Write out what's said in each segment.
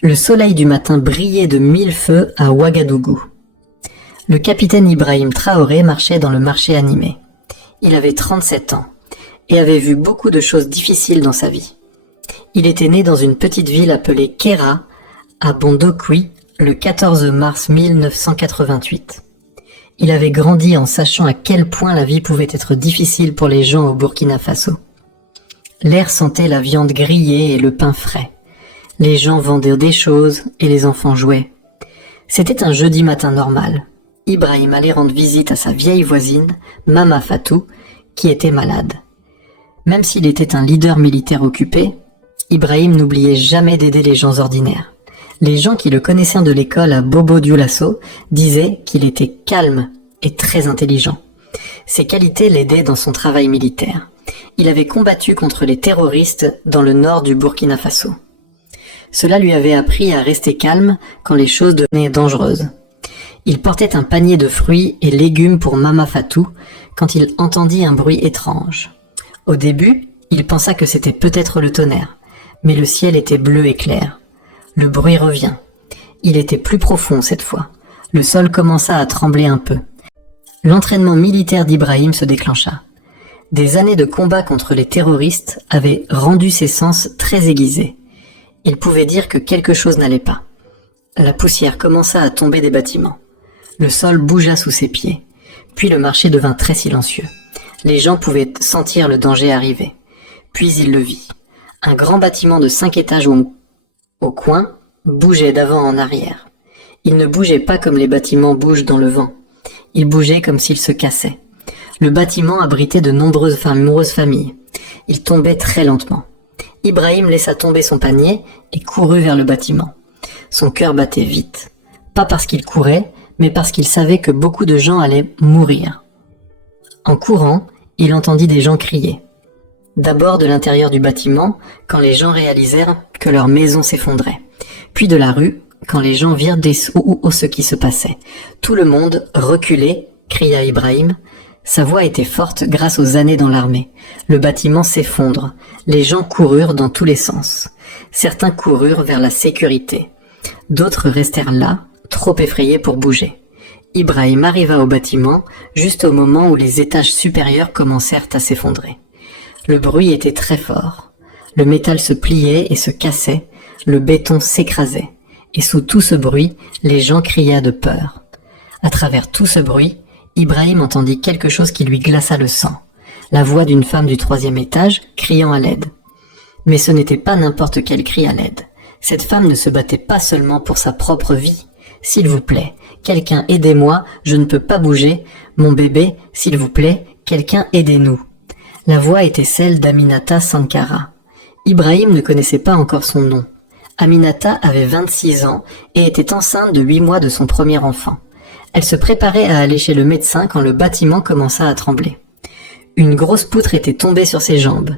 Le soleil du matin brillait de mille feux à Ouagadougou. Le capitaine Ibrahim Traoré marchait dans le marché animé. Il avait 37 ans et avait vu beaucoup de choses difficiles dans sa vie. Il était né dans une petite ville appelée Kéra, à Bondokwi, le 14 mars 1988. Il avait grandi en sachant à quel point la vie pouvait être difficile pour les gens au Burkina Faso. L'air sentait la viande grillée et le pain frais. Les gens vendaient des choses et les enfants jouaient. C'était un jeudi matin normal. Ibrahim allait rendre visite à sa vieille voisine, Mama Fatou, qui était malade. Même s'il était un leader militaire occupé, Ibrahim n'oubliait jamais d'aider les gens ordinaires. Les gens qui le connaissaient de l'école à Bobo Dioulasso disaient qu'il était calme et très intelligent. Ses qualités l'aidaient dans son travail militaire. Il avait combattu contre les terroristes dans le nord du Burkina Faso. Cela lui avait appris à rester calme quand les choses devenaient dangereuses. Il portait un panier de fruits et légumes pour Mama Fatou quand il entendit un bruit étrange. Au début, il pensa que c'était peut-être le tonnerre, mais le ciel était bleu et clair. Le bruit revint. Il était plus profond cette fois. Le sol commença à trembler un peu. L'entraînement militaire d'Ibrahim se déclencha. Des années de combat contre les terroristes avaient rendu ses sens très aiguisés. Il pouvait dire que quelque chose n'allait pas. La poussière commença à tomber des bâtiments. Le sol bougea sous ses pieds. Puis le marché devint très silencieux. Les gens pouvaient sentir le danger arriver. Puis il le vit. Un grand bâtiment de 5 étages au coin bougeait d'avant en arrière. Il ne bougeait pas comme les bâtiments bougent dans le vent. Il bougeait comme s'il se cassait. Le bâtiment abritait de nombreuses familles. Il tombait très lentement. Ibrahim laissa tomber son panier et courut vers le bâtiment. Son cœur battait vite. Pas parce qu'il courait, mais parce qu'il savait que beaucoup de gens allaient mourir. En courant, il entendit des gens crier. D'abord de l'intérieur du bâtiment, quand les gens réalisèrent que leur maison s'effondrait. Puis de la rue, quand les gens virent ce qui se passait. Tout le monde reculait, cria Ibrahim. Sa voix était forte grâce aux années dans l'armée. Le bâtiment s'effondre. Les gens coururent dans tous les sens. Certains coururent vers la sécurité. D'autres restèrent là, trop effrayés pour bouger. Ibrahim arriva au bâtiment, juste au moment où les étages supérieurs commencèrent à s'effondrer. Le bruit était très fort. Le métal se pliait et se cassait, le béton s'écrasait. Et sous tout ce bruit, les gens criaient de peur. À travers tout ce bruit, Ibrahim entendit quelque chose qui lui glaça le sang. La voix d'une femme du 3e étage criant à l'aide. Mais ce n'était pas n'importe quel cri à l'aide. Cette femme ne se battait pas seulement pour sa propre vie. « S'il vous plaît, quelqu'un aidez-moi, je ne peux pas bouger. Mon bébé, s'il vous plaît, quelqu'un aidez-nous. » La voix était celle d'Aminata Sankara. Ibrahim ne connaissait pas encore son nom. Aminata avait 26 ans et était enceinte de 8 mois de son premier enfant. Elle se préparait à aller chez le médecin quand le bâtiment commença à trembler. Une grosse poutre était tombée sur ses jambes.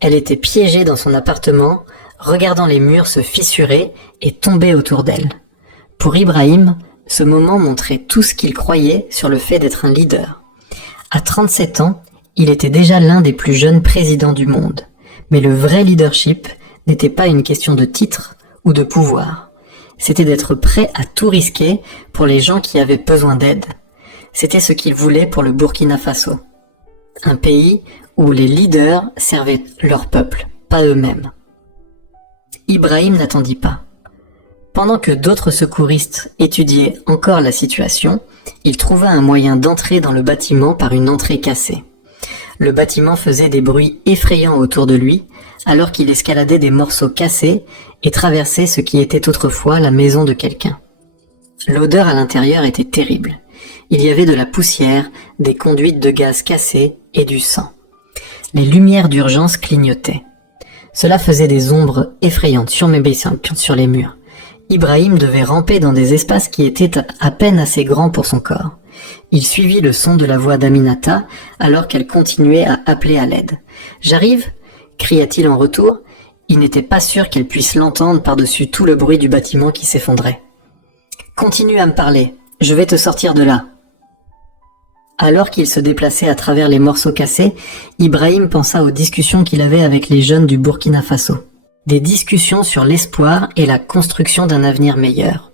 Elle était piégée dans son appartement, regardant les murs se fissurer et tomber autour d'elle. Pour Ibrahim, ce moment montrait tout ce qu'il croyait sur le fait d'être un leader. À 37 ans, il était déjà l'un des plus jeunes présidents du monde. Mais le vrai leadership n'était pas une question de titre ou de pouvoir. C'était d'être prêt à tout risquer pour les gens qui avaient besoin d'aide. C'était ce qu'il voulait pour le Burkina Faso. Un pays où les leaders servaient leur peuple, pas eux-mêmes. Ibrahim n'attendit pas. Pendant que d'autres secouristes étudiaient encore la situation, il trouva un moyen d'entrer dans le bâtiment par une entrée cassée. Le bâtiment faisait des bruits effrayants autour de lui, alors qu'il escaladait des morceaux cassés et traversait ce qui était autrefois la maison de quelqu'un. L'odeur à l'intérieur était terrible. Il y avait de la poussière, des conduites de gaz cassées et du sang. Les lumières d'urgence clignotaient. Cela faisait des ombres effrayantes surmaissantes sur les murs. Ibrahim devait ramper dans des espaces qui étaient à peine assez grands pour son corps. Il suivit le son de la voix d'Aminata alors qu'elle continuait à appeler à l'aide. « J'arrive !» cria-t-il en retour. Il n'était pas sûr qu'elle puisse l'entendre par-dessus tout le bruit du bâtiment qui s'effondrait. « Continue à me parler, je vais te sortir de là. » Alors qu'il se déplaçait à travers les morceaux cassés, Ibrahim pensa aux discussions qu'il avait avec les jeunes du Burkina Faso. Des discussions sur l'espoir et la construction d'un avenir meilleur.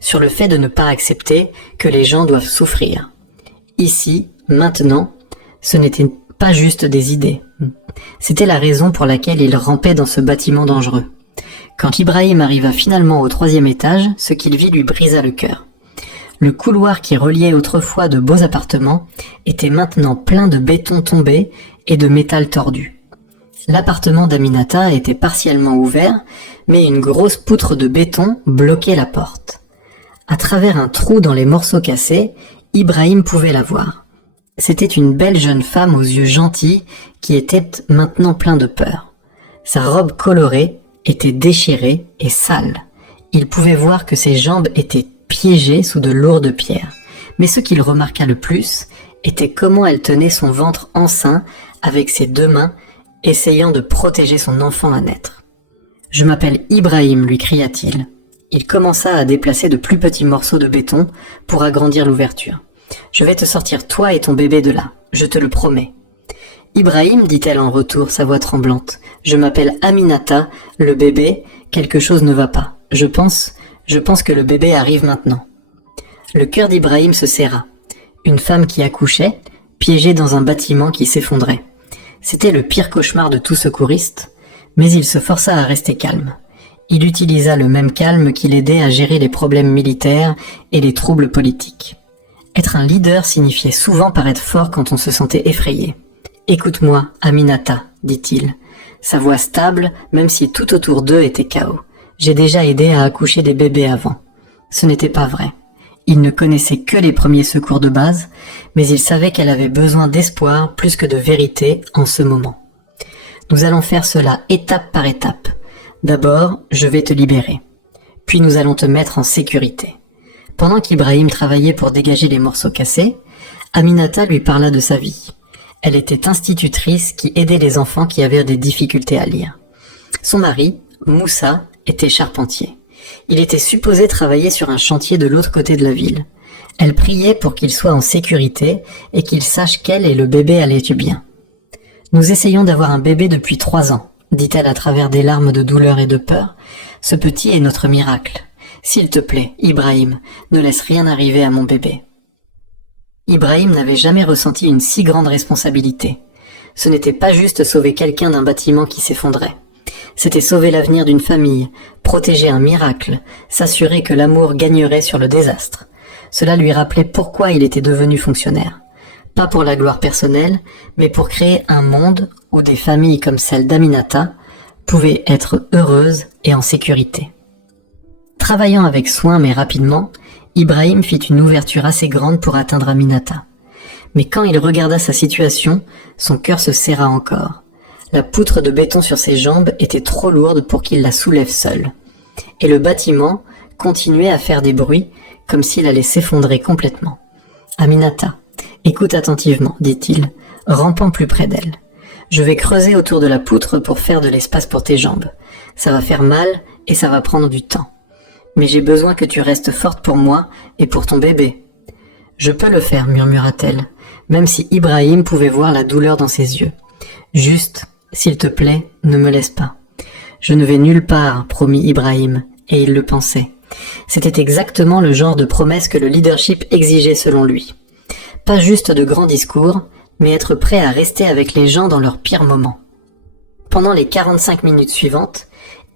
Sur le fait de ne pas accepter que les gens doivent souffrir. Ici, maintenant, ce n'était pas juste des idées. C'était la raison pour laquelle il rampait dans ce bâtiment dangereux. Quand Ibrahim arriva finalement au 3e étage, ce qu'il vit lui brisa le cœur. Le couloir qui reliait autrefois de beaux appartements était maintenant plein de béton tombé et de métal tordu. L'appartement d'Aminata était partiellement ouvert, mais une grosse poutre de béton bloquait la porte. À travers un trou dans les morceaux cassés, Ibrahim pouvait la voir. C'était une belle jeune femme aux yeux gentils qui était maintenant plein de peur. Sa robe colorée était déchirée et sale. Il pouvait voir que ses jambes étaient piégées sous de lourdes pierres. Mais ce qu'il remarqua le plus était comment elle tenait son ventre enceint avec ses 2 mains, essayant de protéger son enfant à naître. « Je m'appelle Ibrahim » lui cria-t-il. Il commença à déplacer de plus petits morceaux de béton pour agrandir l'ouverture. « Je vais te sortir toi et ton bébé de là, je te le promets. » Ibrahim, dit-elle en retour, sa voix tremblante. « Je m'appelle Aminata, le bébé, quelque chose ne va pas. Je pense que le bébé arrive maintenant. » Le cœur d'Ibrahim se serra. Une femme qui accouchait, piégée dans un bâtiment qui s'effondrait. C'était le pire cauchemar de tout secouriste, mais il se força à rester calme. Il utilisa le même calme qui l'aidait à gérer les problèmes militaires et les troubles politiques. Être un leader signifiait souvent paraître fort quand on se sentait effrayé. « Écoute-moi, Aminata, dit-il, sa voix stable, même si tout autour d'eux était chaos. J'ai déjà aidé à accoucher des bébés avant. » Ce n'était pas vrai. Il ne connaissait que les premiers secours de base, mais il savait qu'elle avait besoin d'espoir plus que de vérité en ce moment. Nous allons faire cela étape par étape. D'abord, je vais te libérer. Puis nous allons te mettre en sécurité. Pendant qu'Ibrahim travaillait pour dégager les morceaux cassés, Aminata lui parla de sa vie. Elle était institutrice qui aidait les enfants qui avaient des difficultés à lire. Son mari, Moussa, était charpentier. Il était supposé travailler sur un chantier de l'autre côté de la ville. Elle priait pour qu'il soit en sécurité et qu'il sache qu'elle et le bébé allaient bien. « Nous essayons d'avoir un bébé depuis 3 ans, dit-elle à travers des larmes de douleur et de peur. Ce petit est notre miracle. S'il te plaît, Ibrahim, ne laisse rien arriver à mon bébé. » Ibrahim n'avait jamais ressenti une si grande responsabilité. Ce n'était pas juste sauver quelqu'un d'un bâtiment qui s'effondrait. C'était sauver l'avenir d'une famille, protéger un miracle, s'assurer que l'amour gagnerait sur le désastre. Cela lui rappelait pourquoi il était devenu fonctionnaire. Pas pour la gloire personnelle, mais pour créer un monde où des familles comme celle d'Aminata pouvaient être heureuses et en sécurité. Travaillant avec soin mais rapidement, Ibrahim fit une ouverture assez grande pour atteindre Aminata. Mais quand il regarda sa situation, son cœur se serra encore. La poutre de béton sur ses jambes était trop lourde pour qu'il la soulève seul. Et le bâtiment continuait à faire des bruits, comme s'il allait s'effondrer complètement. « Aminata, écoute attentivement, dit-il, rampant plus près d'elle. Je vais creuser autour de la poutre pour faire de l'espace pour tes jambes. Ça va faire mal et ça va prendre du temps. Mais j'ai besoin que tu restes forte pour moi et pour ton bébé. »« Je peux le faire, murmura-t-elle, même si Ibrahim pouvait voir la douleur dans ses yeux. Juste, s'il te plaît, ne me laisse pas. »« Je ne vais nulle part, promit Ibrahim, et il le pensait. C'était exactement le genre de promesse que le leadership exigeait selon lui. Pas juste de grands discours, mais être prêt à rester avec les gens dans leurs pires moments. Pendant les 45 minutes suivantes,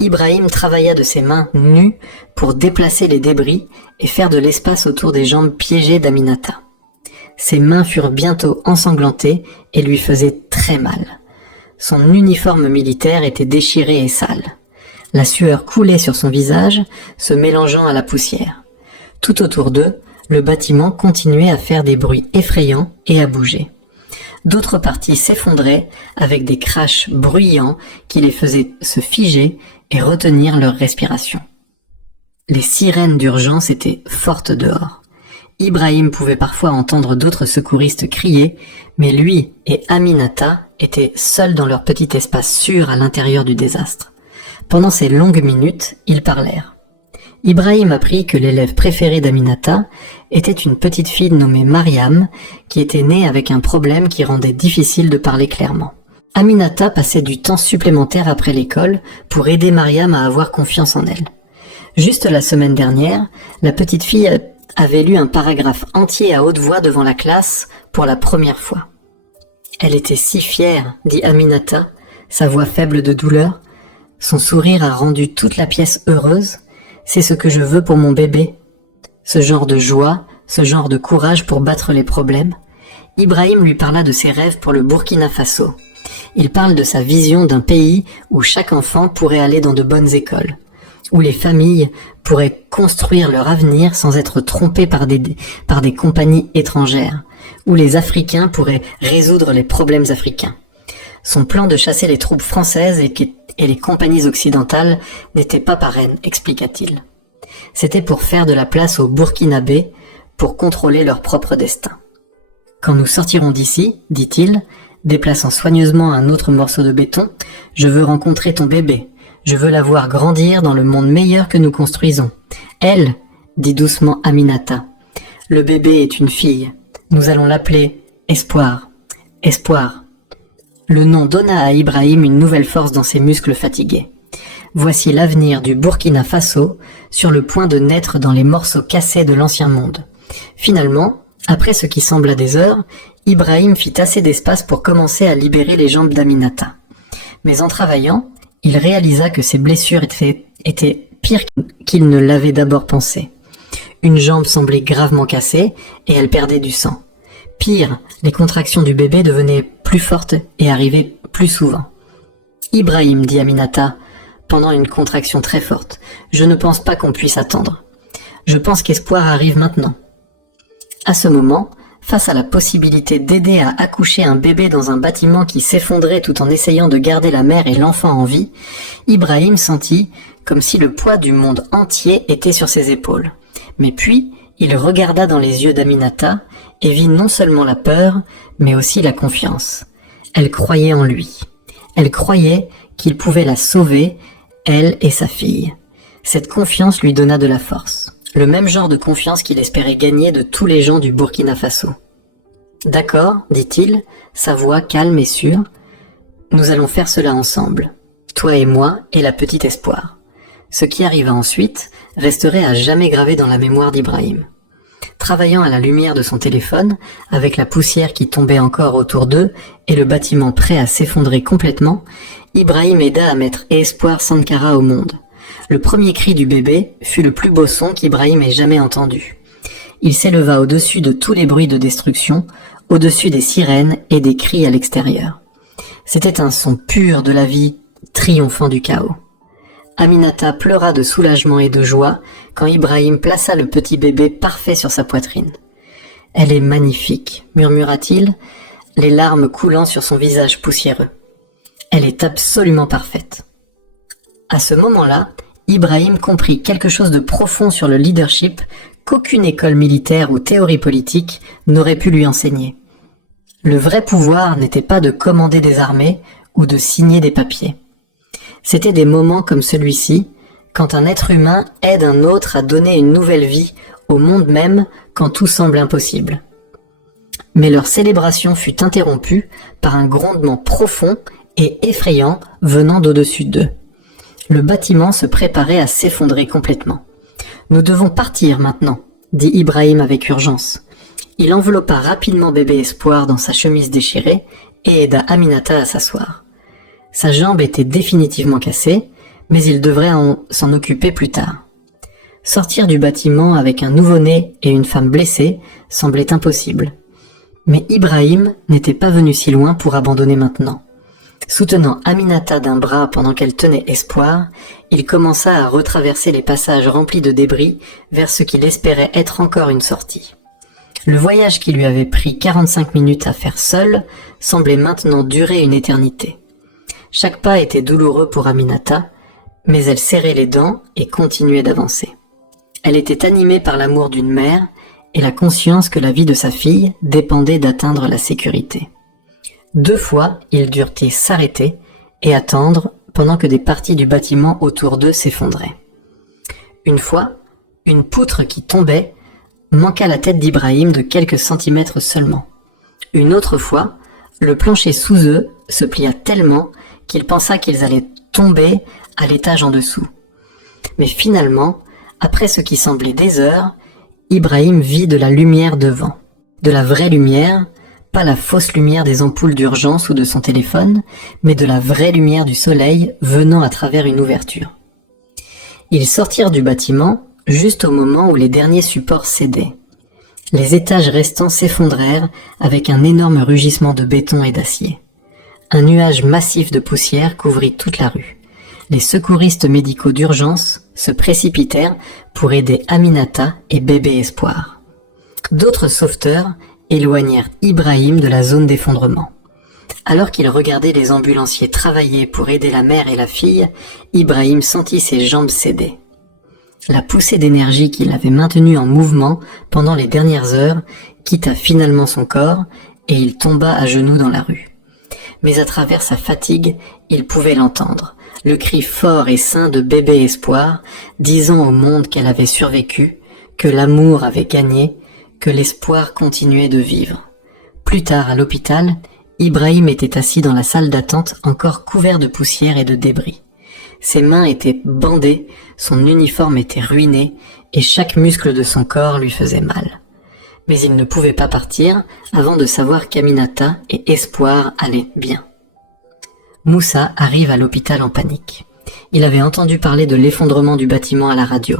Ibrahim travailla de ses mains nues pour déplacer les débris et faire de l'espace autour des jambes piégées d'Aminata. Ses mains furent bientôt ensanglantées et lui faisaient très mal. Son uniforme militaire était déchiré et sale. La sueur coulait sur son visage, se mélangeant à la poussière. Tout autour d'eux, le bâtiment continuait à faire des bruits effrayants et à bouger. D'autres parties s'effondraient avec des crashs bruyants qui les faisaient se figer et retenir leur respiration. Les sirènes d'urgence étaient fortes dehors. Ibrahim pouvait parfois entendre d'autres secouristes crier, mais lui et Aminata étaient seuls dans leur petit espace sûr à l'intérieur du désastre. Pendant ces longues minutes, ils parlèrent. Ibrahim apprit que l'élève préféré d'Aminata était une petite fille nommée Mariam, qui était née avec un problème qui rendait difficile de parler clairement. Aminata passait du temps supplémentaire après l'école pour aider Mariam à avoir confiance en elle. Juste la semaine dernière, la petite fille avait lu un paragraphe entier à haute voix devant la classe pour la première fois. Elle était si fière, dit Aminata, sa voix faible de douleur. Son sourire a rendu toute la pièce heureuse. C'est ce que je veux pour mon bébé. Ce genre de joie, ce genre de courage pour battre les problèmes. Ibrahim lui parla de ses rêves pour le Burkina Faso. Il parle de sa vision d'un pays où chaque enfant pourrait aller dans de bonnes écoles, où les familles pourraient construire leur avenir sans être trompées par des compagnies étrangères, où les Africains pourraient résoudre les problèmes africains. Son plan de chasser les troupes françaises et les compagnies occidentales n'était pas parraine, expliqua-t-il. C'était pour faire de la place aux Burkinabés, pour contrôler leur propre destin. Quand nous sortirons d'ici, dit-il, déplaçant soigneusement un autre morceau de béton, je veux rencontrer ton bébé. Je veux la voir grandir dans le monde meilleur que nous construisons. Elle, dit doucement Aminata. Le bébé est une fille. Nous allons l'appeler Espoir. Espoir. Le nom donna à Ibrahim une nouvelle force dans ses muscles fatigués. Voici l'avenir du Burkina Faso, sur le point de naître dans les morceaux cassés de l'ancien monde. Finalement, après ce qui sembla des heures, Ibrahim fit assez d'espace pour commencer à libérer les jambes d'Aminata. Mais en travaillant, il réalisa que ses blessures étaient pires qu'il ne l'avait d'abord pensé. Une jambe semblait gravement cassée et elle perdait du sang. Pire, les contractions du bébé devenaient plus fortes et arrivaient plus souvent. « Ibrahim, dit Aminata, pendant une contraction très forte, je ne pense pas qu'on puisse attendre. Je pense qu'Espoir arrive maintenant. » À ce moment, face à la possibilité d'aider à accoucher un bébé dans un bâtiment qui s'effondrait tout en essayant de garder la mère et l'enfant en vie, Ibrahim sentit comme si le poids du monde entier était sur ses épaules. Mais puis, il regarda dans les yeux d'Aminata et vit non seulement la peur, mais aussi la confiance. Elle croyait en lui. Elle croyait qu'il pouvait la sauver, elle et sa fille. Cette confiance lui donna de la force. Le même genre de confiance qu'il espérait gagner de tous les gens du Burkina Faso. « D'accord, dit-il, sa voix calme et sûre. Nous allons faire cela ensemble, toi et moi et la petite Espoir. » Ce qui arriva ensuite resterait à jamais gravé dans la mémoire d'Ibrahim. Travaillant à la lumière de son téléphone, avec la poussière qui tombait encore autour d'eux et le bâtiment prêt à s'effondrer complètement, Ibrahim aida à mettre Espoir Sankara au monde. Le premier cri du bébé fut le plus beau son qu'Ibrahim ait jamais entendu. Il s'éleva au-dessus de tous les bruits de destruction, au-dessus des sirènes et des cris à l'extérieur. C'était un son pur de la vie, triomphant du chaos. Aminata pleura de soulagement et de joie quand Ibrahim plaça le petit bébé parfait sur sa poitrine. « Elle est magnifique », murmura-t-il, les larmes coulant sur son visage poussiéreux. « Elle est absolument parfaite. » À ce moment-là, Ibrahim comprit quelque chose de profond sur le leadership qu'aucune école militaire ou théorie politique n'aurait pu lui enseigner. Le vrai pouvoir n'était pas de commander des armées ou de signer des papiers. C'étaient des moments comme celui-ci, quand un être humain aide un autre à donner une nouvelle vie au monde même quand tout semble impossible. Mais leur célébration fut interrompue par un grondement profond et effrayant venant d'au-dessus d'eux. Le bâtiment se préparait à s'effondrer complètement. « Nous devons partir maintenant », dit Ibrahim avec urgence. Il enveloppa rapidement bébé Espoir dans sa chemise déchirée et aida Aminata à s'asseoir. Sa jambe était définitivement cassée, mais il devrait s'en occuper plus tard. Sortir du bâtiment avec un nouveau-né et une femme blessée semblait impossible. Mais Ibrahim n'était pas venu si loin pour abandonner maintenant. Soutenant Aminata d'un bras pendant qu'elle tenait Espoir, il commença à retraverser les passages remplis de débris vers ce qu'il espérait être encore une sortie. Le voyage qui lui avait pris 45 minutes à faire seul semblait maintenant durer une éternité. Chaque pas était douloureux pour Aminata, mais elle serrait les dents et continuait d'avancer. Elle était animée par l'amour d'une mère et la conscience que la vie de sa fille dépendait d'atteindre la sécurité. 2 fois, ils durent s'arrêter et attendre pendant que des parties du bâtiment autour d'eux s'effondraient. Une fois, une poutre qui tombait manqua la tête d'Ibrahim de quelques centimètres seulement. Une autre fois, Le plancher sous eux se plia tellement qu'il pensa qu'ils allaient tomber à l'étage en dessous. Mais finalement, après ce qui semblait des heures, Ibrahim vit de la lumière devant. De la vraie lumière, pas la fausse lumière des ampoules d'urgence ou de son téléphone, mais de la vraie lumière du soleil venant à travers une ouverture. Ils sortirent du bâtiment juste au moment où les derniers supports cédaient. Les étages restants s'effondrèrent avec un énorme rugissement de béton et d'acier. Un nuage massif de poussière couvrit toute la rue. Les secouristes médicaux d'urgence se précipitèrent pour aider Aminata et bébé Espoir. D'autres sauveteurs éloignèrent Ibrahim de la zone d'effondrement. Alors qu'il regardait les ambulanciers travailler pour aider la mère et la fille, Ibrahim sentit ses jambes céder. La poussée d'énergie qui l'avait maintenu en mouvement pendant les dernières heures quitta finalement son corps et il tomba à genoux dans la rue. Mais à travers sa fatigue, il pouvait l'entendre, le cri fort et sain de bébé Espoir, disant au monde qu'elle avait survécu, que l'amour avait gagné, que l'espoir continuait de vivre. Plus tard, à l'hôpital, Ibrahim était assis dans la salle d'attente encore couvert de poussière et de débris. Ses mains étaient bandées, son uniforme était ruiné et chaque muscle de son corps lui faisait mal. Mais il ne pouvait pas partir avant de savoir qu'Aminata et Espoir allaient bien. Moussa arrive à l'hôpital en panique. Il avait entendu parler de l'effondrement du bâtiment à la radio.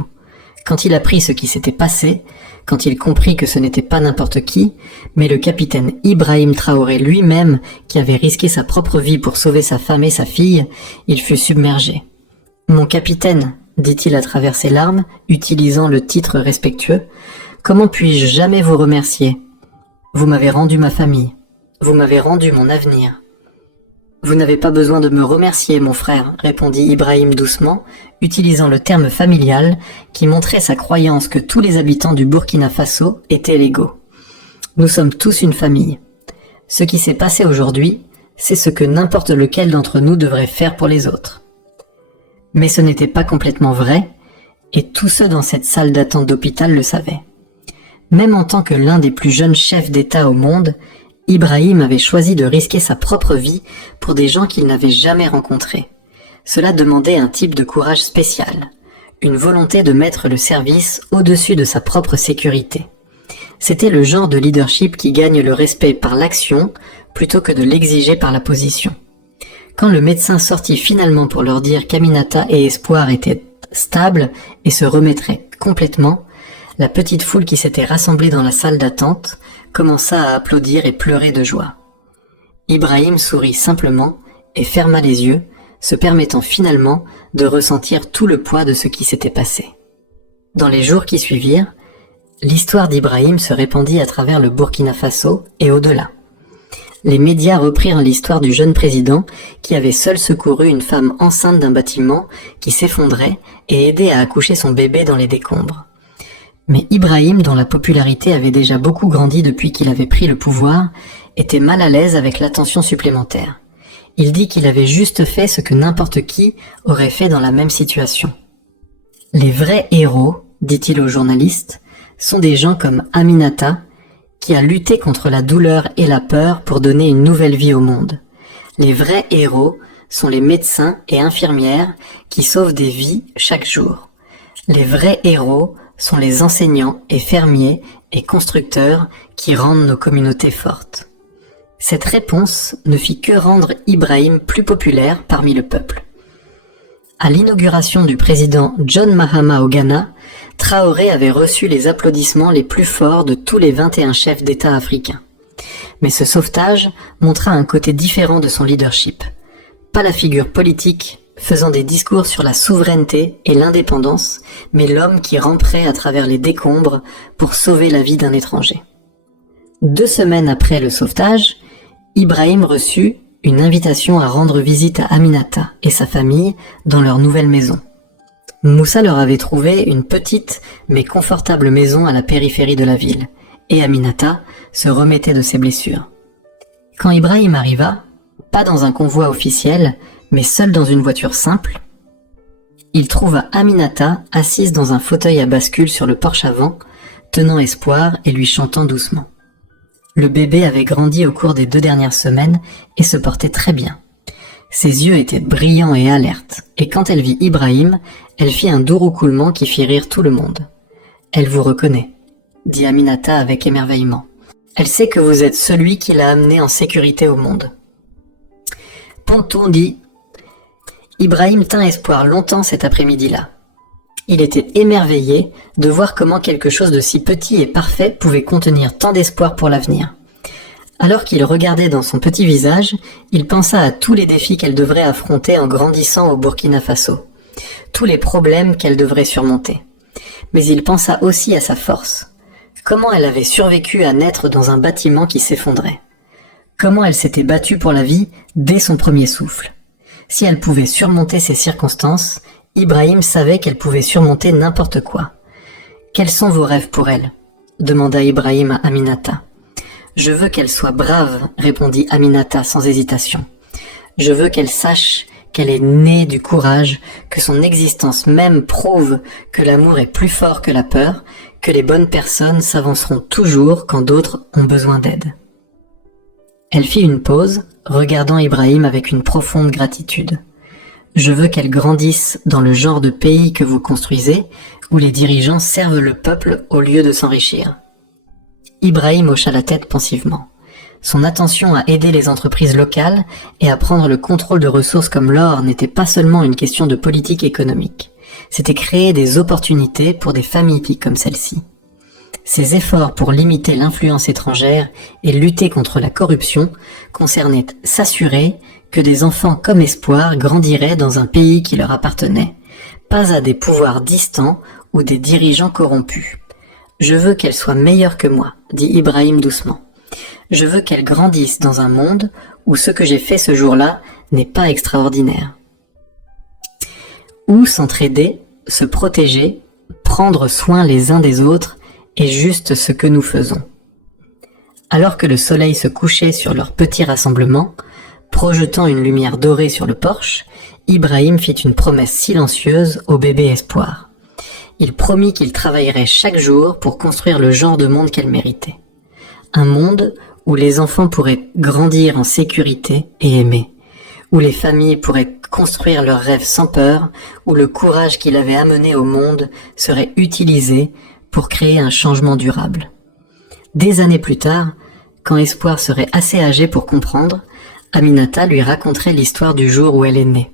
Quand il apprit ce qui s'était passé, quand il comprit que ce n'était pas n'importe qui, mais le capitaine Ibrahim Traoré lui-même qui avait risqué sa propre vie pour sauver sa femme et sa fille, il fut submergé. « Mon capitaine », dit-il à travers ses larmes, utilisant le titre respectueux, « comment puis-je jamais vous remercier ? Vous m'avez rendu ma famille, vous m'avez rendu mon avenir. » « Vous n'avez pas besoin de me remercier, mon frère, » répondit Ibrahim doucement, utilisant le terme familial qui montrait sa croyance que tous les habitants du Burkina Faso étaient légaux. « Nous sommes tous une famille. Ce qui s'est passé aujourd'hui, c'est ce que n'importe lequel d'entre nous devrait faire pour les autres. » Mais ce n'était pas complètement vrai, et tous ceux dans cette salle d'attente d'hôpital le savaient. Même en tant que l'un des plus jeunes chefs d'État au monde, Ibrahim avait choisi de risquer sa propre vie pour des gens qu'il n'avait jamais rencontrés. Cela demandait un type de courage spécial, une volonté de mettre le service au-dessus de sa propre sécurité. C'était le genre de leadership qui gagne le respect par l'action plutôt que de l'exiger par la position. Quand le médecin sortit finalement pour leur dire qu'Aminata et Espoir étaient stables et se remettraient complètement, la petite foule qui s'était rassemblée dans la salle d'attente commença à applaudir et pleurer de joie. Ibrahim sourit simplement et ferma les yeux, se permettant finalement de ressentir tout le poids de ce qui s'était passé. Dans les jours qui suivirent, l'histoire d'Ibrahim se répandit à travers le Burkina Faso et au-delà. Les médias reprirent l'histoire du jeune président qui avait seul secouru une femme enceinte d'un bâtiment qui s'effondrait et aidé à accoucher son bébé dans les décombres. Mais Ibrahim, dont la popularité avait déjà beaucoup grandi depuis qu'il avait pris le pouvoir, était mal à l'aise avec l'attention supplémentaire. Il dit qu'il avait juste fait ce que n'importe qui aurait fait dans la même situation. Les vrais héros, dit-il aux journalistes, sont des gens comme Aminata, qui a lutté contre la douleur et la peur pour donner une nouvelle vie au monde. Les vrais héros sont les médecins et infirmières qui sauvent des vies chaque jour. Les vrais héros sont les enseignants et fermiers et constructeurs qui rendent nos communautés fortes. Cette réponse ne fit que rendre Ibrahim plus populaire parmi le peuple. À l'inauguration du président John Mahama au Ghana, Traoré avait reçu les applaudissements les plus forts de tous les 21 chefs d'État africains. Mais ce sauvetage montra un côté différent de son leadership. Pas la figure politique faisant des discours sur la souveraineté et l'indépendance, mais l'homme qui ramperait à travers les décombres pour sauver la vie d'un étranger. 2 semaines après le sauvetage, Ibrahim reçut une invitation à rendre visite à Aminata et sa famille dans leur nouvelle maison. Moussa leur avait trouvé une petite mais confortable maison à la périphérie de la ville, et Aminata se remettait de ses blessures. Quand Ibrahim arriva, pas dans un convoi officiel, mais seul dans une voiture simple, il trouva Aminata assise dans un fauteuil à bascule sur le porche avant, tenant Espoir et lui chantant doucement. Le bébé avait grandi au cours des 2 dernières semaines et se portait très bien. Ses yeux étaient brillants et alertes, et quand elle vit Ibrahim, elle fit un doux roucoulement qui fit rire tout le monde. « Elle vous reconnaît », dit Aminata avec émerveillement. « Elle sait que vous êtes celui qui l'a amené en sécurité au monde. » Ponton dit « Ibrahim tint espoir longtemps cet après-midi-là. Il était émerveillé de voir comment quelque chose de si petit et parfait pouvait contenir tant d'espoir pour l'avenir. Alors qu'il regardait dans son petit visage, il pensa à tous les défis qu'elle devrait affronter en grandissant au Burkina Faso, tous les problèmes qu'elle devrait surmonter. Mais il pensa aussi à sa force. Comment elle avait survécu à naître dans un bâtiment qui s'effondrait. Comment elle s'était battue pour la vie dès son premier souffle. Si elle pouvait surmonter ces circonstances, Ibrahim savait qu'elle pouvait surmonter n'importe quoi. « Quels sont vos rêves pour elle ?» demanda Ibrahim à Aminata. « Je veux qu'elle soit brave, » répondit Aminata sans hésitation. « Je veux qu'elle sache qu'elle est née du courage, que son existence même prouve que l'amour est plus fort que la peur, que les bonnes personnes s'avanceront toujours quand d'autres ont besoin d'aide. » Elle fit une pause, regardant Ibrahim avec une profonde gratitude. « Je veux qu'elle grandisse dans le genre de pays que vous construisez, où les dirigeants servent le peuple au lieu de s'enrichir. » Ibrahim hocha la tête pensivement. Son attention à aider les entreprises locales et à prendre le contrôle de ressources comme l'or n'était pas seulement une question de politique économique. C'était créer des opportunités pour des familles comme celle-ci. Ses efforts pour limiter l'influence étrangère et lutter contre la corruption concernaient s'assurer que des enfants comme Espoir grandiraient dans un pays qui leur appartenait, pas à des pouvoirs distants ou des dirigeants corrompus. « Je veux qu'elle soit meilleure que moi », dit Ibrahim doucement. « Je veux qu'elle grandisse dans un monde où ce que j'ai fait ce jour-là n'est pas extraordinaire. » Où s'entraider, se protéger, prendre soin les uns des autres est juste ce que nous faisons. Alors que le soleil se couchait sur leur petit rassemblement, projetant une lumière dorée sur le porche, Ibrahim fit une promesse silencieuse au bébé Espoir. Il promit qu'il travaillerait chaque jour pour construire le genre de monde qu'elle méritait. Un monde où les enfants pourraient grandir en sécurité et aimer, où les familles pourraient construire leurs rêves sans peur, où le courage qu'il avait amené au monde serait utilisé pour créer un changement durable. Des années plus tard, quand Espoir serait assez âgée pour comprendre, Aminata lui raconterait l'histoire du jour où elle est née.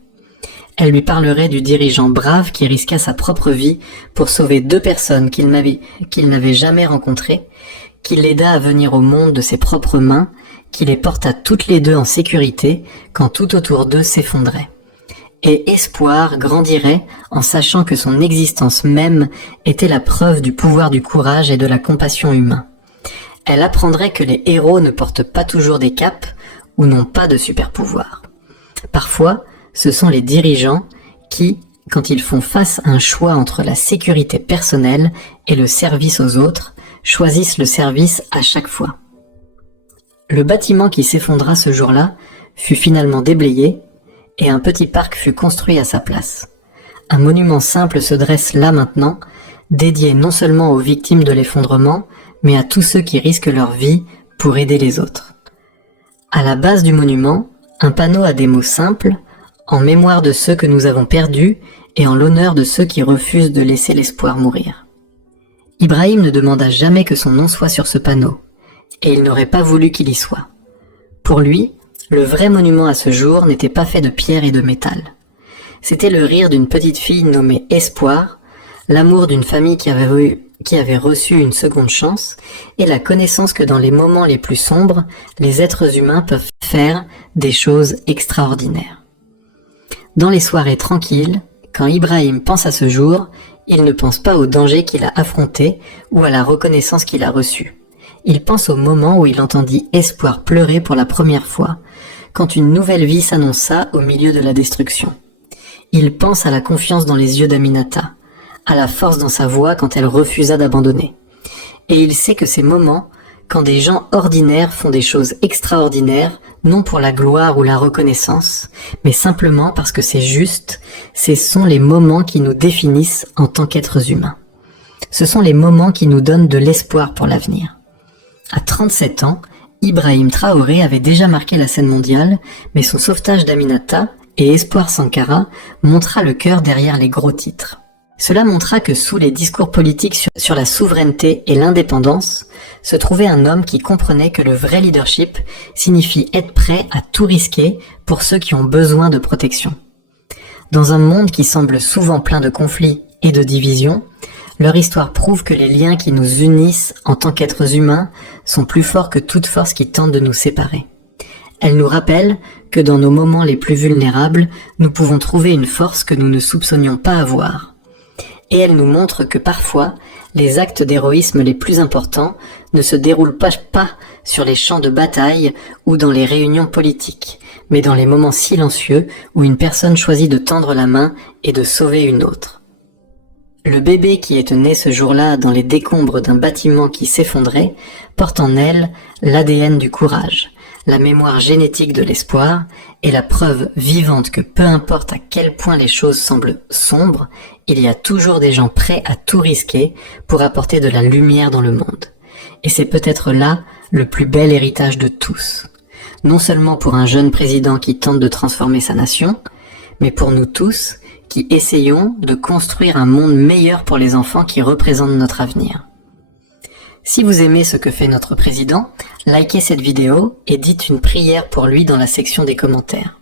Elle lui parlerait du dirigeant brave qui risqua sa propre vie pour sauver 2 personnes qu'il n'avait jamais rencontrées, qui l'aida à venir au monde de ses propres mains, qui les porta toutes les 2 en sécurité quand tout autour d'eux s'effondrait. Et Espoir grandirait en sachant que son existence même était la preuve du pouvoir du courage et de la compassion humain. Elle apprendrait que les héros ne portent pas toujours des capes ou n'ont pas de super-pouvoirs. Parfois, ce sont les dirigeants qui, quand ils font face à un choix entre la sécurité personnelle et le service aux autres, choisissent le service à chaque fois. Le bâtiment qui s'effondra ce jour-là fut finalement déblayé et un petit parc fut construit à sa place. Un monument simple se dresse là maintenant, dédié non seulement aux victimes de l'effondrement, mais à tous ceux qui risquent leur vie pour aider les autres. À la base du monument, un panneau a des mots simples, en mémoire de ceux que nous avons perdus et en l'honneur de ceux qui refusent de laisser l'espoir mourir. Ibrahim ne demanda jamais que son nom soit sur ce panneau, et il n'aurait pas voulu qu'il y soit. Pour lui, le vrai monument à ce jour n'était pas fait de pierre et de métal. C'était le rire d'une petite fille nommée Espoir, l'amour d'une famille qui avait reçu une seconde chance, et la connaissance que dans les moments les plus sombres, les êtres humains peuvent faire des choses extraordinaires. Dans les soirées tranquilles, quand Ibrahim pense à ce jour, il ne pense pas au danger qu'il a affronté ou à la reconnaissance qu'il a reçue. Il pense au moment où il entendit Espoir pleurer pour la première fois, quand une nouvelle vie s'annonça au milieu de la destruction. Il pense à la confiance dans les yeux d'Aminata, à la force dans sa voix quand elle refusa d'abandonner. Et il sait que ces moments, quand des gens ordinaires font des choses extraordinaires, non pour la gloire ou la reconnaissance, mais simplement parce que c'est juste, ce sont les moments qui nous définissent en tant qu'êtres humains. Ce sont les moments qui nous donnent de l'espoir pour l'avenir. À 37 ans, Ibrahim Traoré avait déjà marqué la scène mondiale, mais son sauvetage d'Aminata et Espoir Sankara montra le cœur derrière les gros titres. Cela montra que sous les discours politiques sur la souveraineté et l'indépendance, se trouvait un homme qui comprenait que le vrai leadership signifie être prêt à tout risquer pour ceux qui ont besoin de protection. Dans un monde qui semble souvent plein de conflits et de divisions, leur histoire prouve que les liens qui nous unissent en tant qu'êtres humains sont plus forts que toute force qui tente de nous séparer. Elle nous rappelle que dans nos moments les plus vulnérables, nous pouvons trouver une force que nous ne soupçonnions pas avoir. Et elle nous montre que parfois, les actes d'héroïsme les plus importants ne se déroulent pas sur les champs de bataille ou dans les réunions politiques, mais dans les moments silencieux où une personne choisit de tendre la main et de sauver une autre. Le bébé qui est né ce jour-là dans les décombres d'un bâtiment qui s'effondrait porte en elle l'ADN du courage, la mémoire génétique de l'espoir et la preuve vivante que peu importe à quel point les choses semblent sombres, il y a toujours des gens prêts à tout risquer pour apporter de la lumière dans le monde. Et c'est peut-être là le plus bel héritage de tous. Non seulement pour un jeune président qui tente de transformer sa nation, mais pour nous tous qui essayons de construire un monde meilleur pour les enfants qui représentent notre avenir. Si vous aimez ce que fait notre président, likez cette vidéo et dites une prière pour lui dans la section des commentaires.